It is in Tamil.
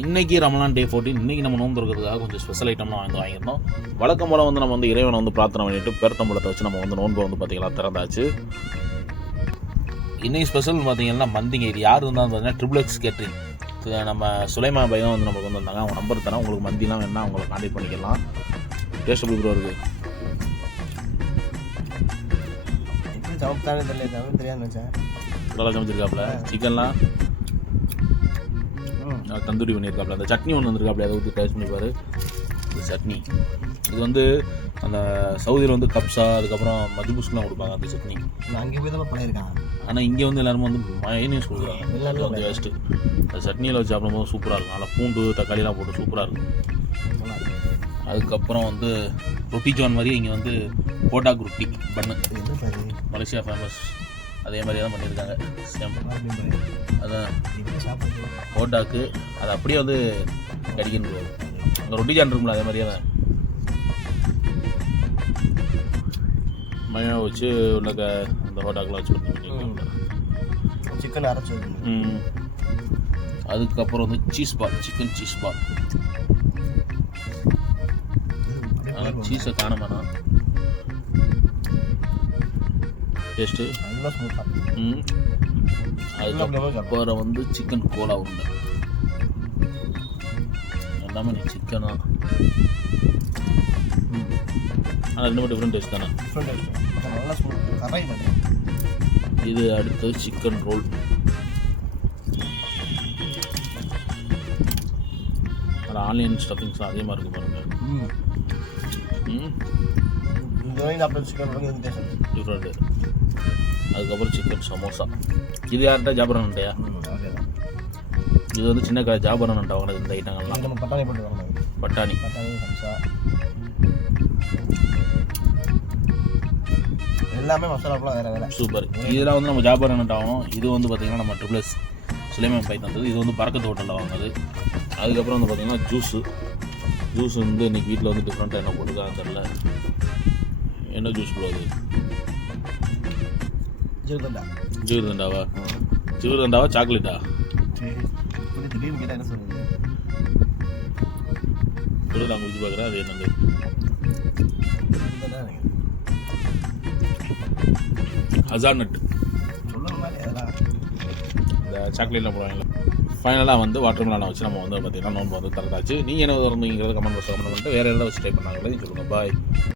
இன்றைக்கி ரமலான் டே 14. இன்றைக்கி நம்ம நோன்பு இருக்கிறதுக்காக கொஞ்சம் ஸ்பெஷல் ஐட்டம்லாம் வாங்கியிருந்தோம். வழக்கம் போல் வந்து நம்ம வந்து இறைவனை வந்து பிரார்த்தனை பண்ணிட்டு பேர்த்தம்பழத்தை வச்சு நம்ம வந்து நோன்பு வந்து பார்த்திங்கன்னா திறந்தாச்சு. இன்றைக்கி ஸ்பெஷல் பார்த்திங்கன்னா மந்திங்க. இது யார் இருந்தாலும் பார்த்தீங்கன்னா ட்ரிபிள் கேட்ரிங் நம்ம சுலைமா பையன் வந்து நமக்கு வந்து வந்தாங்க. அவங்க நம்பர் தரேன், உங்களுக்கு மந்திலாம் வேணால் அவங்களை கான்டெக்ட் பண்ணிக்கலாம். டேஸ்ட் எப்படி ப்ரோ இருக்குது? நல்லா சமைச்சிருக்காப்புல. சிக்கன்லாம் தந்தூரி பண்ணியிருக்காப்புல. அந்த சட்னி ஒன்று வந்துருக்காப்புல, அதை ஊற்றி டேஸ்ட் பண்ணிப்பார். இந்த சட்னி இது வந்து அந்த சவுதியில் வந்து கப்ஸா அதுக்கப்புறம் மதிபூஸ்லாம் கொடுப்பாங்க அந்த சட்னி. அங்கே போய் தான் பண்ணியிருக்காங்க. ஆனால் இங்கே வந்து எல்லாருமே வந்து மயோனீஸ் கொடுக்குறாங்க. வந்து வேஸ்ட்டு. அந்த சட்னியில் வச்சு சாப்பிடும்போது சூப்பராக இருக்கும். நல்லா பூண்டு தக்காளிலாம் போட்டு சூப்பராக இருக்கும். அதுக்கப்புறம் வந்து ரொட்டி ஜான் மாதிரி இங்கே வந்து கோட்டாக் ரொட்டி பண்ணு, மலேசியா ஃபேமஸ். அதே மாதிரி தான் பண்ணியிருக்காங்க. சேம் அதான் கோட்டாக்கு அது அப்படியே வந்து கடிக்கணும். அங்கே ரொட்டி ஜான் இருக்கும்ல, அதே மாதிரியே தான் மயோ வச்சு உள்ள அந்த கோட்டாக்கெலாம் வச்சு பண்ணிருக்காங்க. சிக்கன் அரைச்சி. அதுக்கப்புறம் வந்து cheese ball, chicken cheese ball. சீஸை காண வேணாம். டேஸ்ட்டு அதுக்கப்புறம் வந்து சிக்கன் கோலா உருண்டை. எல்லாமே நீ சிக்கனா, ஆனால் ரெண்டு டிஃப்ரெண்ட் டேஸ்ட் தானே. இது அடுத்தது சிக்கன் ரோல். அதில் ஆனியன் ஸ்டஃபிங்ஸ்லாம் அதிகமாக இருக்குது பாருங்கள். டிஃப்ரெண்ட்டு. அதுக்கப்புறம் சிக்கன் சமோசா. இது யார்கிட்ட? ஜாபரன்ட்டையா? இது வந்து சின்ன கடை ஜாபரன்ட்ட வாங்கினது இந்த ஐட்டங்கள்லாம். பட்டாணி எல்லாமே மசாலாலாம் வேறு வேறு சூப்பர். இதெல்லாம் வந்து நம்ம ஜாபரன்ட்ட ஆகணும். இது வந்து பார்த்திங்கன்னா நம்ம ட்ரிபிள் சுலைமான் பை தந்தது. இது வந்து பறக்கத்து ஹோட்டலில் வாங்கினது. அதுக்கப்புறம் வந்து பார்த்திங்கன்னா ஜூஸ் வந்து இன்றைக்கி வீட்டில் வந்து டிஃப்ரெண்ட்டாக என்ன போட்டுருக்காங்க தெரில. என்ன ஜூஸ் போடுவது? ஜீவர்தண்டாவா? ஜீவர்தண்டாவா சாக்லேட்டா? என்ன சொல்லுங்க நான் குடிச்சு பார்க்குறேன். அது என்னது? ஹசானட் இந்த சாக்லேட்லாம் போடுவாங்களா. ஃபைனலாக வந்து வாட்டர் மெலனை வச்சு நம்ம வந்து பார்த்திங்கன்னா நோன்பு வந்து திறந்தாச்சு. நீங்கள் என்ன திறந்தீங்கிறத கமெண்ட் பாக்ஸ் கமெண்ட் பண்ணிட்டு வேறு எதாவது வச்சு ட்ரை பண்ணாங்களே சொல்லுங்கள். பாய்.